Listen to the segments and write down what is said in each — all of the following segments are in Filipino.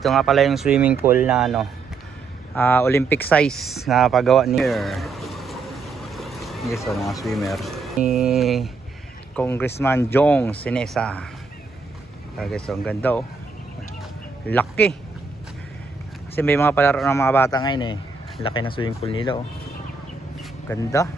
Ito nga pala yung swimming pool na ano, Olympic size na pagawa ni yes, mga swimmer ni Congressman Jong Sinesa. Okay, so ang ganda oh. Laki. Kasi may mga palaro ng mga bata ngayon eh. Laki ng swimming pool nila oh. Ganda.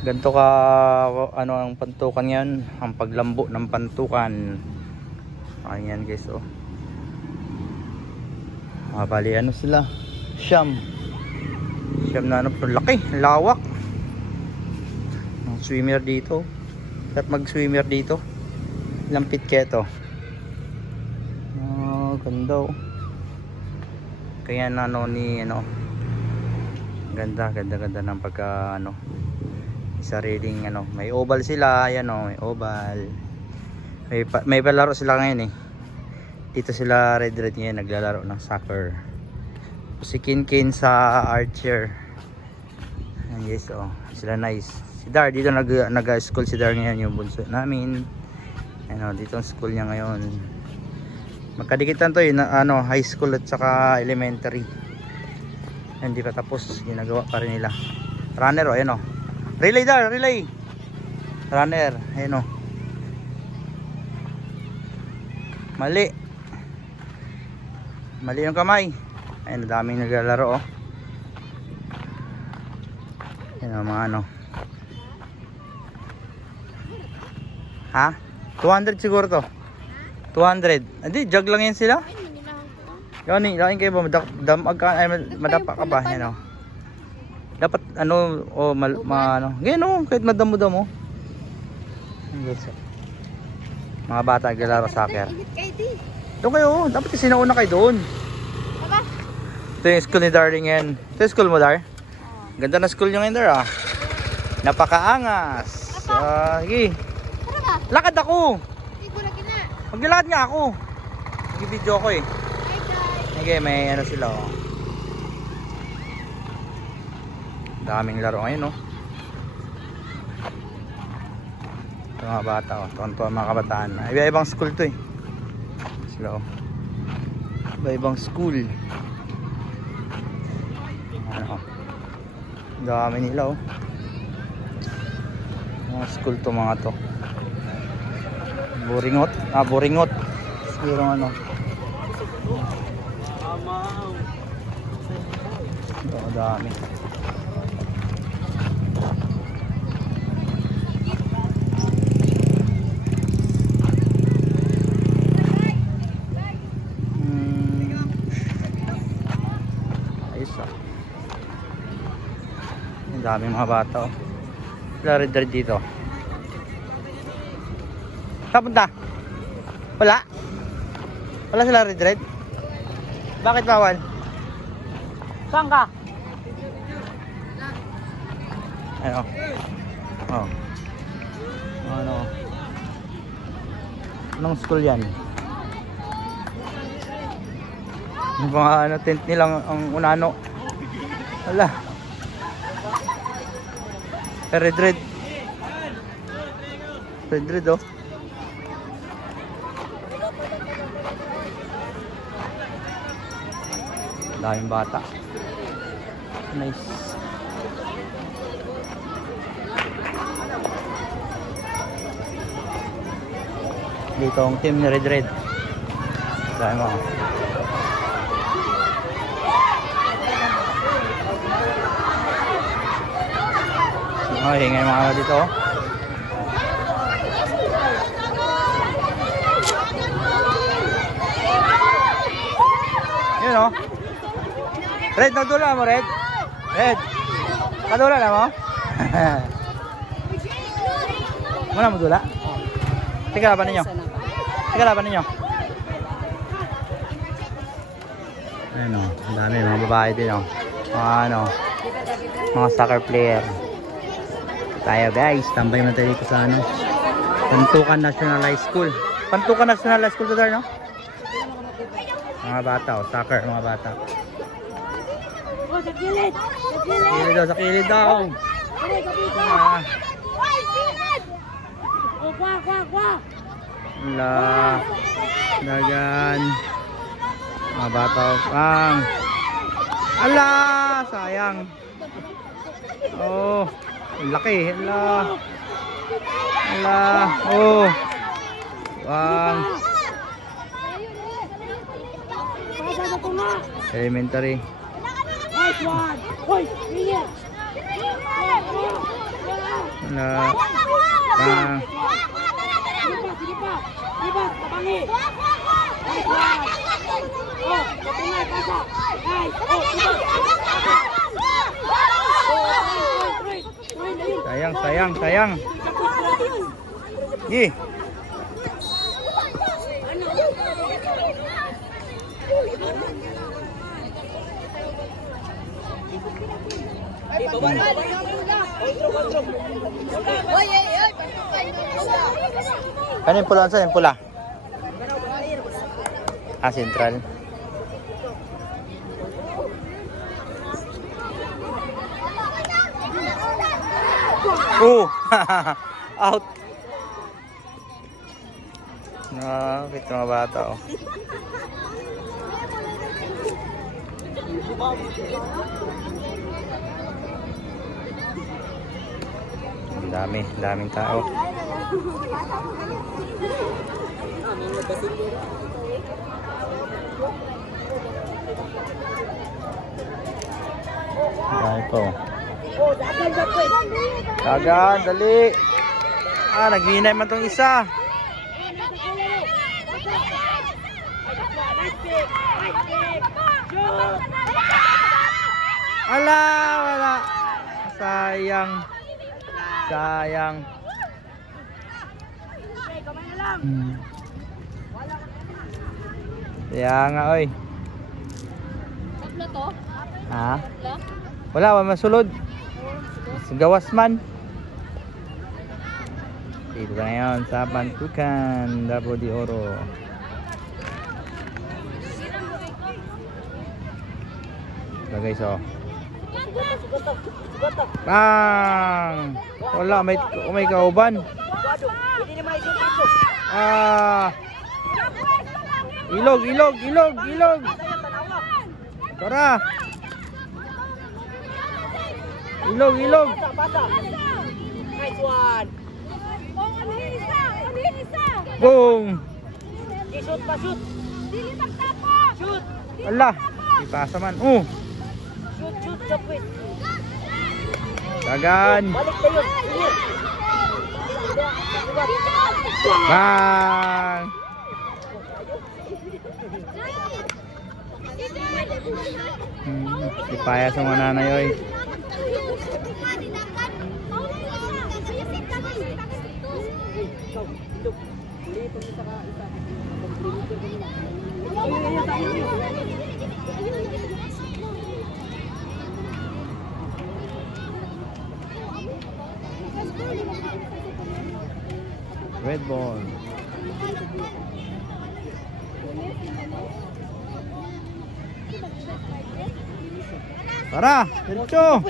Ganto ka ano ang pantukan ngayon, ang paglambo ng pantukan. Ayan guys oh. Bali ano sila? Siyam na ano, laki, lawak. Ang swimmer dito. At mag-swimmer dito. Lampit kaya to. Ganda oh. Kaya ano ni ano. Ganda ng pagka ano. Sariling ano, may oval sila, ayan oh, may oval. May palaro sila ngayon eh. Dito sila Red ngayon naglalaro ng soccer. Si Kinkin sa archer. And yes oh, sila nice. Si Dar dito nag-school si Dar ngayon, yung bunso namin. Ano, dito ang school niya ngayon. Magkadikitan to ano, high school at saka elementary. Hindi pa tapos, ginagawa pa rin nila. Runner oh, ayan oh. Relay Dar, relay. Runner, ayan oh. Mali yung kamay. Ayun, daming naglalaro oh. Ayun mga ano. Ha? 200 siguro to. 200. Hindi, jug lang yan sila. Yan, lain kayo ba? Madapa ka ba? Yan oh. Dapat ano, oh, ano. Ganyan oh, kahit madamo-damo. Mga bata naglalaro soccer. Doon kayo, dapat sinauna kayo doon. Baba. Ito yung school ni Darling yan. Ito yung school mo, Dar? Ganda na school nyo ngayon, Dar ah. Napakaangas. Sige. Lakad ako. Maglalakad nga ako. Nag-video ako eh. Sige, may ano sila oh. Daming laro ngayon oh. Ito mga bata oh. Tonto ang mga kabataan. Iba-ibang school to eh. Sila oh. Iba-ibang school. Ano oh. Dami nila oh. Mga school to mga to. Boringot. Boringot. Siguro ano. Dami. Ang dami mga bata oh. Wala red dito. Kapunta? Wala? Wala sila red? Bakit bawal? Saan ka? Ano? Oh. Ano? Anong school yan? Yung mga ano, tent nilang ang unano. Wala. Red oh. Daming bata. Nice. Dito ang team ni Red. Dahil mo. Hingay mga dito oh. Yun oh. Red, nagdula mo Red? Red, kadula na mo? Muna mo dula? Teka laban ninyo. Ayun o, ang dami mga babae din o. Mga ano, mga soccer player. Tayo guys, tambay mo tayo dito sa ano, Pantukan National High School. Pantukan National High School to there no? Mga bata o, soccer mga bata. Sa kilid! Sa kilid daw. Kwa! La. Dagan. Mga bata. Pang. Ala, sayang. Oh, ang laki. Ala. Ala. Oh. Pang. Elementary. Nice one. Hoy, Miguel. Ala. Pang. Sige pa. Tabangi. Nice one. Oh, patunay, pasa. Nice. Oh, Sayang. Gi. Ano yung pula? Saan yung pula? Ah, sentral. Oh! Out! Nakakit mga bata oh. Daming tao. Dahil po. Dagan, dali. Ah, naghinay man tong isa. Ala, wala. Sayang. Kaya nga, oy. Tatlo to? Ha? Tatlo? Wala masulod. Gawas man. Dito na ngayon sa Bantukan, Davao de Oro. Bagay so. Bang! Wala, may kauban. Ah! Ilog. Tara! Ilog. Nice one. Boom! Shoot pa, shoot. Dili magtapo. Shoot. Ala! Ipasa man. Oh! Shoot, Chopwit. Dagan! Balik na yun. Clear. Bang! Ipaya sa mga nanay oy. Red ball. Tara, diretso.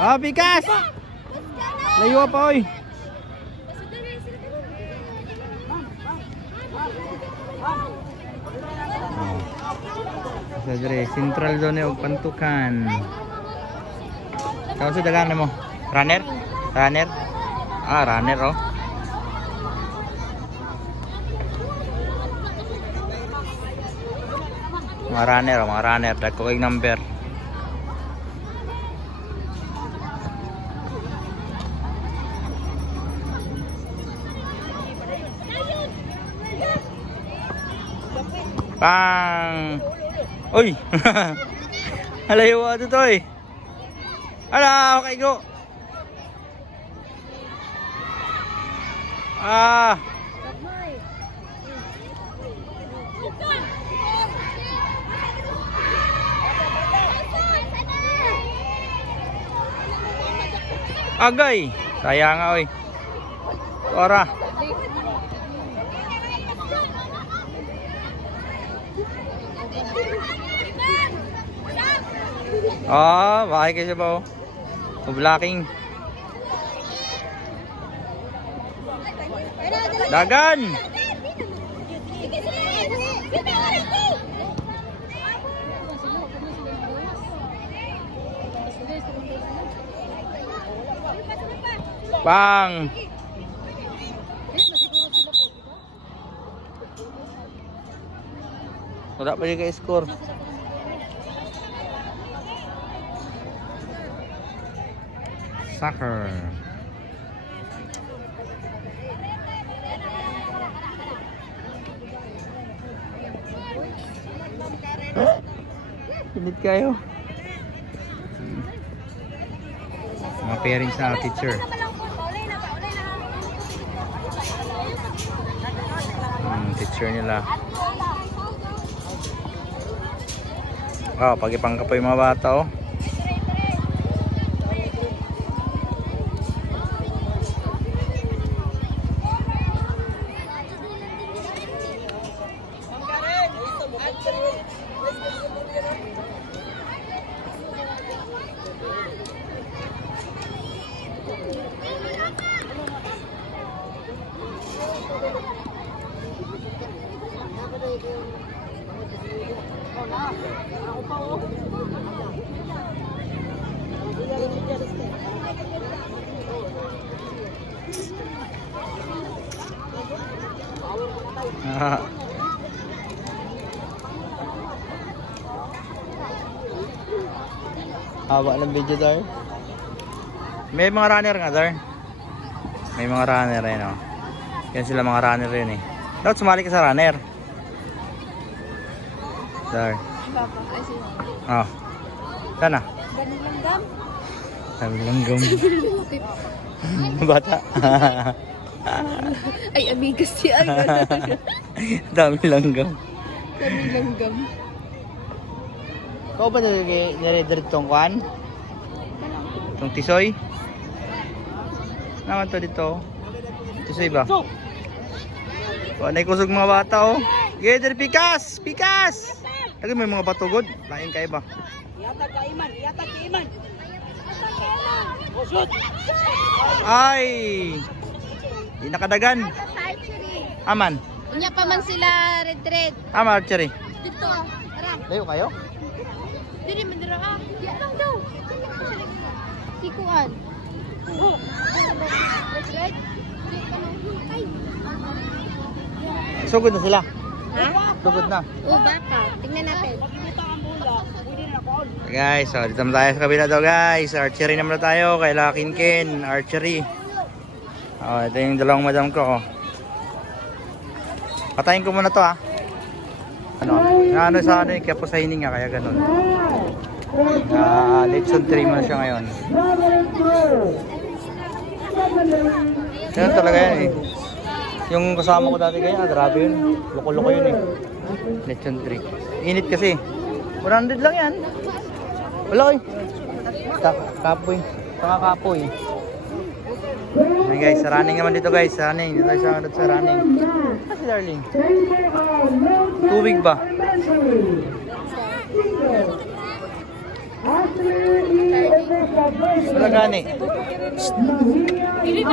Ah, bigas. Layo pa oy. Sa dire Central Zone og Bantukan. Kau sa dagan mo? Runner? Ah, runner oh. Mga runner, dako kay number. Pang! Uy! Halayo ato to eh. Hala, okay go. Ah! Agay! Sayang nga oy. Ora. Ah, bakit kasi ba oh? Blocking. Dagan! Bang! Wala pa rin ka-score. Soccer. Pinit kayo. Mga parents na teacher. Teacher nila. Pag ipangka pa yung mga bata oh. Haba ng video Dar. May mga runner nga Dar. May mga runner eh no. Yan sila mga runner yun eh. Dapat sumali ka sa runner Dar. Oh. Sana. Dami langgam. Bata. Ay, amigas yan. Dami langgam. Dami langgam. Ikaw ba nire-direct tong kwan? Itong tisoy? Naman to dito. Tisoy ba? Na'ikusog mga bata oh. Gather pikas! Pikas! Lagi may mga batugod. Lain kayo ba? Yata ka Iman. Yata ka Iman. Oh, shoot! Ay! Di nakadagan. Aman. Unya pa man sila red. Ama archery. Dito. Tara. Layo kayo? Dili man dira ka. Di lang daw. Sikuan. Oh. Red. Di ka nang hintay. Sugod na sila. Ha? Sugod na. Oh, baka. Tingnan natin. Guys, so dito naman tayo sa kabila daw guys. Archery naman na tayo kay Lakinkin. Archery. Ito yung dalawang madam ko. Patayin ko muna to ha. Ano sa ano kaya po sa hining nga kaya ganun. Letson 3 mo na siya ngayon. Ganun talaga yan eh. Yung kasama ko dati kaya, grabe yun. Loko-loko yun eh. Letson 3. Init kasi. 100 lang yan. Wala eh. Kapoy. Saka kapoy. Ayan guys, sa running naman dito guys. Sa running. Dito tayo sa running. Si darling. Tubig ba? Wala gani. Ayan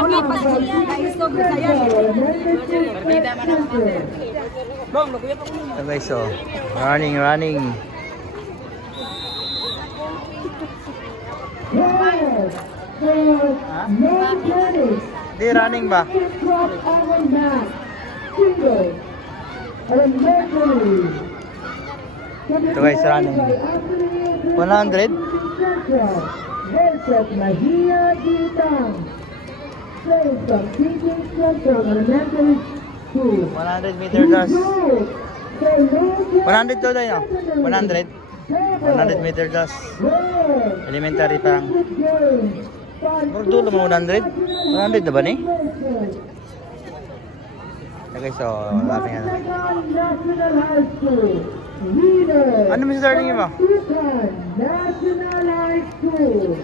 guys, so running. Di running ba? Ito guys, running. 100? Versus Mahia Gitang. Players from Teaching Center Elementary School. 100 meter dash. 100 to tayo. 100? 100 meter dash. Elementary pa lang. Dulo mo 100? 100 na ba ni? Okay, so lahat nga. National High School. Leader. Ano mo sa darling ba? National High School.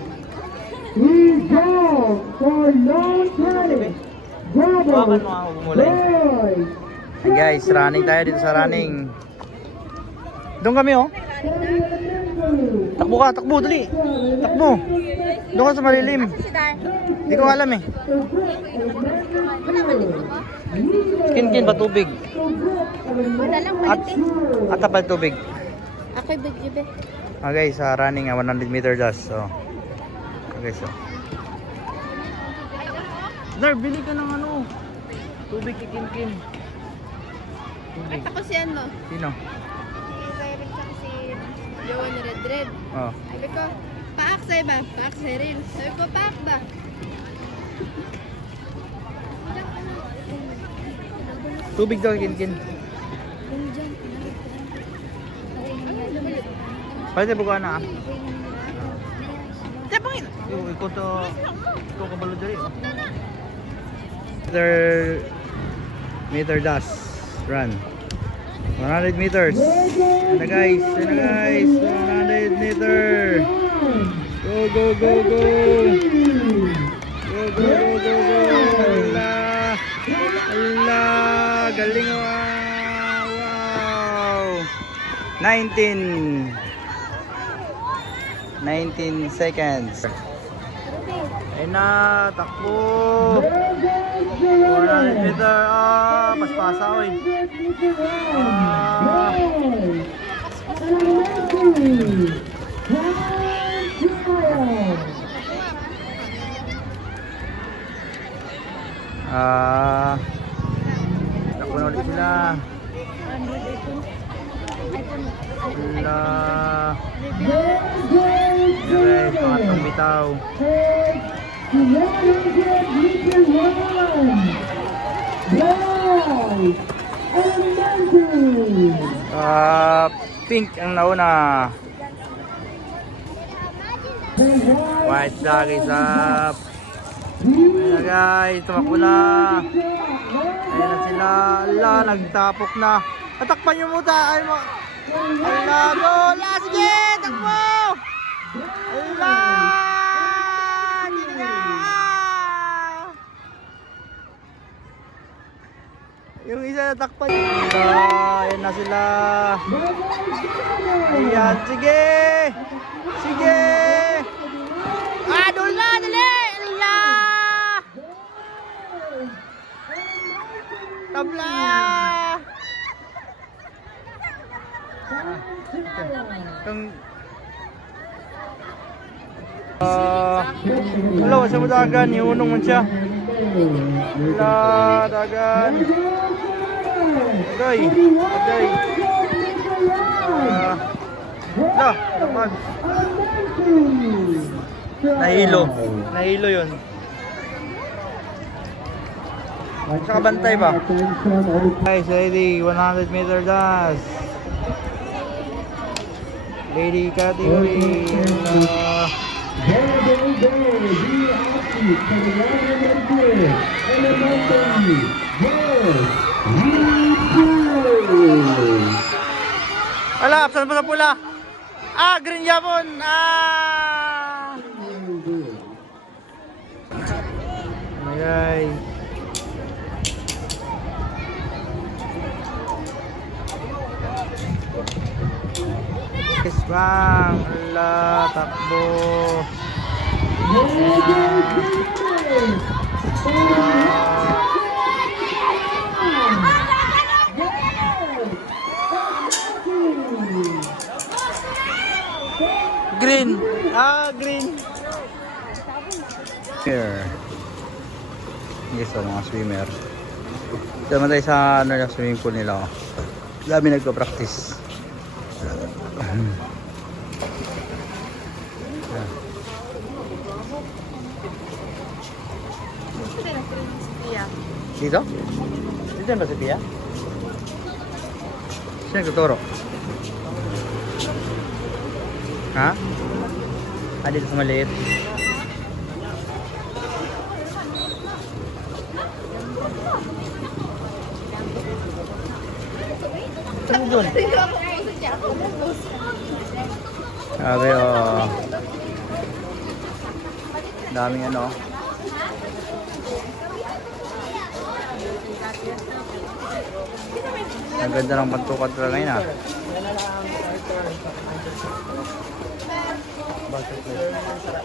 Resolve for long tennis. Bawakan Bravo. mo ako bumulay. Boys. Hey guys, running tayo dito sa running. Doon kami oh. Takbo ka, takbo, dali. Takbo. Doon ka sa malilim. Hindi ko alam eh. Kin ba tubig? Wala lang, At, balitin. at tapal tubig. Ako'y bigjibe. Okay, sa running 100 meter dash. So. Okay, so. Dar, bili ka ng ano? Tubig kikin-kin. Tubig. At ako si ano? Sino? Si Cyril tsaka si Jowan Red Red. Oh. Sabi ko, paaksay ba? Paaksay rin. Sabi ko, paak ba? Tubig daw kikin-kin. Pwede bukuan na ah. Tapos ikaw to. Ikaw kabalo dali. Meter dash run. 100 meters. Yan na guys. Yan na guys. 100 meter. Go go go go. Go go go go go. Allah. Allah. Galing wow. 19 seconds. Ayun na, takbo. 100 meter. Ah, paspasa oy. Ah. Takbo na ulit sila. Allah. Guys, pangatlong bitaw. Pink ang nauna. White flag is up. Ayan na guys, tumakbo na. Ayan na sila. Ala, nagtapok na. Tatakpan nyo muna. Ay mo. Ala, go. Ala, sige, takbo. Ala. Sige na. Yung isa natakpan. Ayan na sila. Ayan, sige. Sige. Ah, doon na, dali. Ala. Tabla. Wala, sa dagan, iunong man siya. Wala, dagan. Agay, agay. Wala, naman. Nahilo. Nahilo yun. Saka bantay ba? Guys, ready, 100 meter dash. Lady category. Wala, absan pa sa pula. Ah, green yapon. Ah. Ay. Yes, bang. Ala, takbo. Green. Ah, green. Here. Yes, mga swimmer. Dama tayo sa ano, yung swimming pool nila. Oh. Dami nagpa-practice. Dito? Dito ba si Pia? Siya nagtuturo. Ha? Ah, dito sa maliit. Ano doon? Sabi oh. Daming ano. Ang ganda ng pagtukad talaga ngayon ah.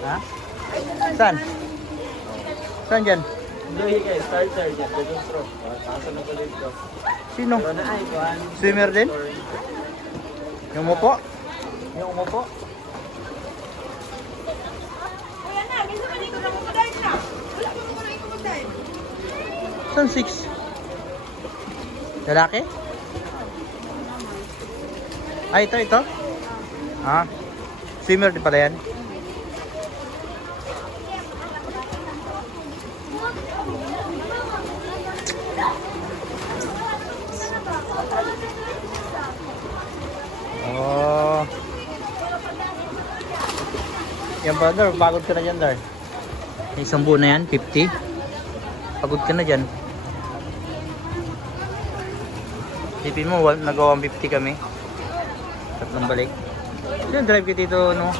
Ha? Saan? Saan dyan? Joey kayo, starter dyan, double stroke. Pasok na ko dito. Sino? Pero na ay, kuhan. Swimmer din? Yung umupo? Yung umupo? Kuya na, minsan ka dito na kumadahin na. Wala pa mo ka na kumadahin. Saan 6? Lalaki? Ay, ito. Ah, swimmer din pala yan. Oh. Yan pa, Dar. Pagod ka na dyan, Dar. Isang buo na yan, 50. Pagod ka na dyan. Tipin mo, nagawa 150 kami. Tatlong balik. Sino drive ka dito, no?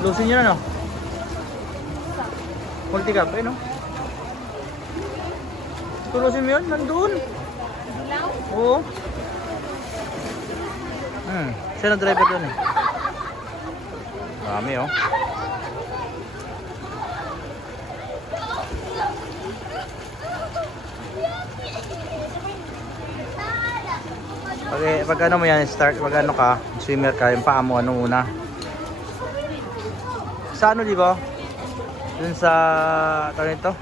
Lusin nyo na, no? Multi cap, no? Tulusin mo yun, nandun. Oo. Sino driver doon eh? Marami, oh. Pag ano mo yan, start, pag ano ka, swimmer ka, yung paa mo, ano muna. Sa ano, di ba? Dun sa, ano ito?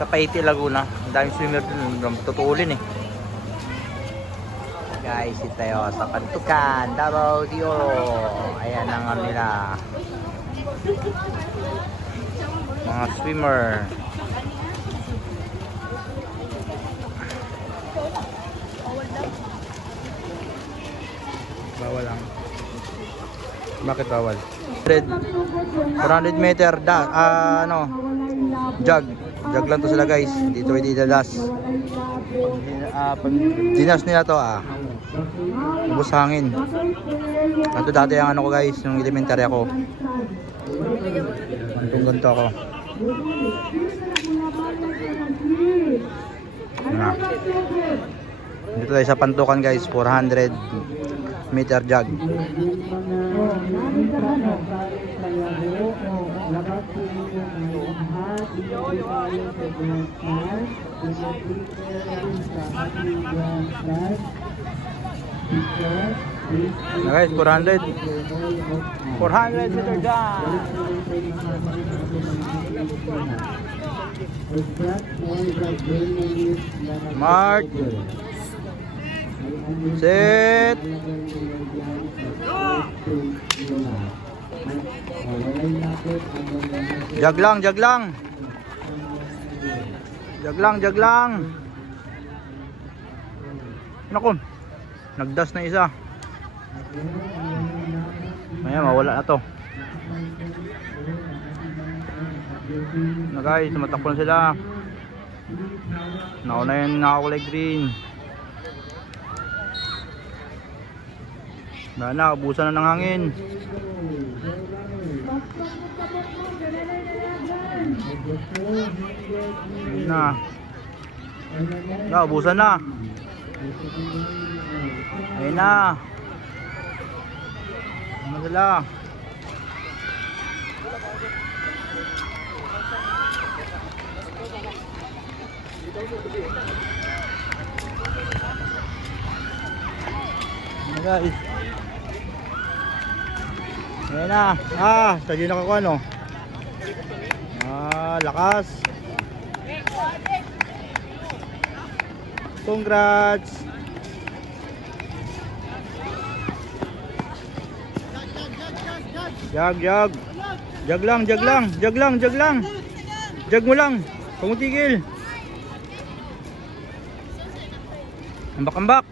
Sa Paiti, Laguna. Ang daming swimmer dun, tutuulin eh. Guys, ito tayo sa Kantukan, Davao de Oro. Ayan ang ano nila. Mga swimmer. Bawal lang. Bakit bawal? 400 meter ano? Jog lang to sila guys. Dito ay didadas. Pag dinas nila to ubos hangin. Ito dati ang ano ko guys, nung elementary ako. Antong ganito ako. Dito tayo sa Pantukan guys, 400 meter jog. Na guys, 400 meter jog. Mark. Set. Jog lang. Naku, nagdas na isa. Ayan, mawala na to. Na guys, tumatakbo na sila. Nauna yung nakakulay green. Na, ubusan na ng hangin. Na, ubusan na. Ayun na. Ano sila? Ano guys? Ayan na. Sadyo nakakuha no. Lakas. Congrats. Jog. Jog lang. Jog mo lang. Pumutigil. Ambak.